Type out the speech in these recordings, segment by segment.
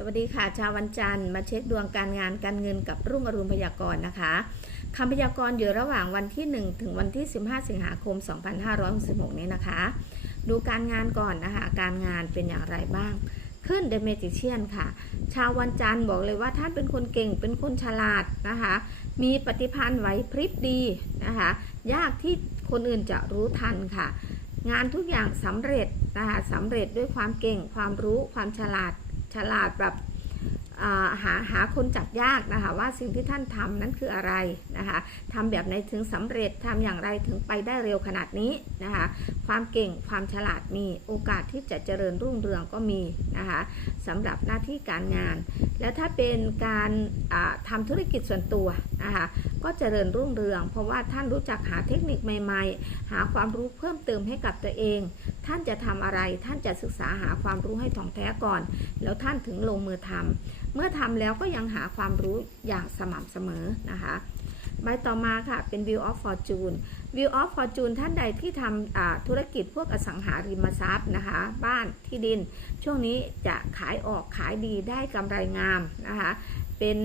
สวัสดีค่ะ ชาววันจันทร์มาเช็คดวงการงานการเงินกับรุ่งอรุณพยากรณ์นะคะคำพยากรณ์อยู่ระหว่างวันที่ 1 ถึงวันที่ 15 สิงหาคม 2566 นี้นะคะ ดูการงานก่อนนะคะ การงานเป็นอย่างไรบ้าง ขึ้นเดเมจิเชียนค่ะ ชาววันจันทร์บอกเลยว่าท่านเป็นคนเก่งเป็นคนฉลาดนะคะ มีปฏิพันธ์ไหวพริบดีนะคะ ยากที่คนอื่นจะรู้ทันค่ะ งานทุกอย่างสำเร็จนะคะสำเร็จด้วยความเก่งความรู้ความฉลาด ฉลาดแบบหาหาคนจับยากนะคะว่าสิ่งที่ท่านทำนั้นคืออะไรนะคะทำแบบไหนถึงสำเร็จทำอย่างไรถึงไปได้เร็วขนาดนี้นะคะความเก่งความฉลาดมีโอกาสที่จะเจริญรุ่งเรืองก็มีนะคะสำหรับหน้าที่การงาน แล้วถ้าเป็นการทำทำธุรกิจส่วนตัวนะคะก็เจริญรุ่งเรือง เพราะว่าท่านรู้จักหาเทคนิคใหม่ๆ หาความรู้เพิ่มเติมให้กับตัวเอง ท่านจะทำอะไรท่านจะศึกษาหาความรู้ให้ถ่องแท้ก่อน แล้วท่านถึงลงมือทำเมื่อทำแล้วก็ยังหาความรู้อย่างสม่ำเสมอนะคะ ใบต่อมาค่ะเป็น View of Fortune View of Fortune ท่านใดที่ทำธุรกิจพวกอสังหาริมทรัพย์นะคะ บ้านที่ดิน ช่วงนี้จะขายออกขายดีได้กำไรงามนะคะ เป็น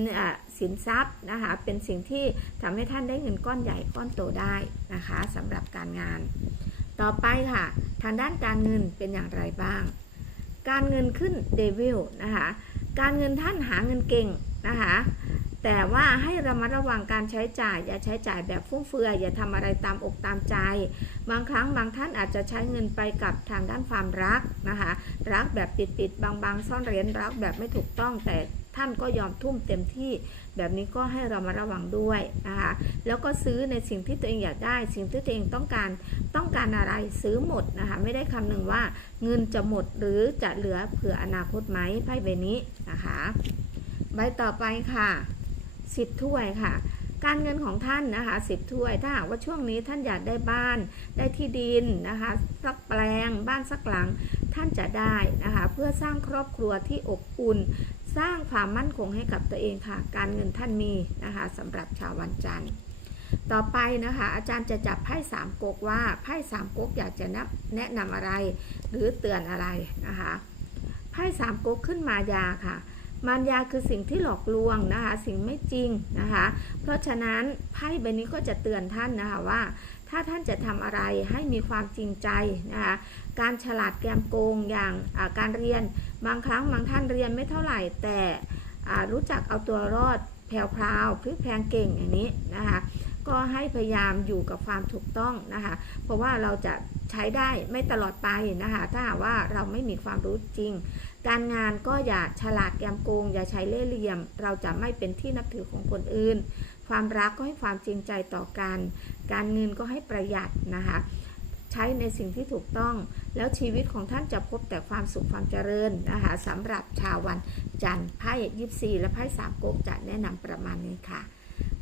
สินทรัพย์นะคะ เป็นสิ่งที่ทำให้ท่านได้เงินก้อนใหญ่ก้อนโตได้นะคะสำหรับการงาน ต่อไปค่ะ ทางด้านการเงินเป็นอย่างไรบ้าง การเงินขึ้นเดวิลนะคะ การเงินท่านหาเงินเก่งนะคะ แต่ว่าให้ระมัดระวังการใช้จ่าย อย่าใช้จ่ายแบบฟุ่มเฟือยอย่าทำอะไรตามอกตามใจ บางครั้งบางท่านอาจจะใช้เงินไปกับทางด้านความรักนะคะรักแบบปิดๆบางบางๆ ซ่อนเร้นรักแบบไม่ถูกต้องแต่ท่านก็ยอมทุ่มเต็มที่แบบนี้ก็ให้เรามาระวังด้วยนะคะแล้วก็ซื้อในสิ่งที่ตัวเองอยากได้ สิ่งที่ตัวเองต้องการต้องการอะไรซื้อหมดนะคะไม่ได้คำนึงว่าเงินจะหมดหรือจะเหลือเผื่ออนาคตไหมไพ่ใบนี้นะคะ ใบต่อไปค่ะ สิบถ้วยค่ะ การเงินของท่านนะคะสิบถ้วย ถ้าหากว่าช่วงนี้ท่านอยากได้บ้านได้ที่ดินนะคะสักแปลงบ้านสักหลังท่านจะได้นะคะเพื่อสร้างครอบครัวที่อบอุ่น สร้างความมั่นคงให้กับตัวเองค่ะ การเงินท่านมีนะคะสำหรับชาววันจันทร์ต่อไปนะคะอาจารย์จะจับไพ่สามก๊กว่าไพ่สามก๊กอยากจะแนะแนะนำอะไร หรือเตือนอะไรนะคะไพ่สามก๊กขึ้นมายาค่ะ มารยาคือสิ่งที่หลอกลวงนะคะ สิ่งไม่จริงนะคะ เพราะฉะนั้นไพ่ใบนี้ก็จะเตือนท่านนะคะว่า ถ้าท่านจะทำอะไรให้มีความจริงใจนะคะ การฉลาดแกมโกงอย่างการเรียนบางครั้งบางท่านเรียนไม่เท่าไหร่แต่รู้จักเอาตัวรอดแพราวพลิกแพลงเก่งอย่างนี้นะคะ ก็ให้พยายามอยู่กับความถูกต้องนะคะ เพราะว่าเราจะใช้ได้ไม่ตลอดไปนะคะ ถ้าหากว่าเราไม่มีความรู้จริง การงานก็อย่าฉลาดแกมโกง อย่าใช้เล่ห์เหลี่ยม เราจะไม่เป็นที่นับถือของคนอื่น ความรักก็ให้ความจริงใจต่อกัน การเงินก็ให้ประหยัดนะคะใช้ในสิ่งที่ถูกต้อง แล้วชีวิตของท่านจะพบแต่ความสุขความเจริญนะคะสำหรับชาววันจันทร์ไพ่ยิปซีและไพ่สามก๊กจะแนะนำประมาณนี้ค่ะ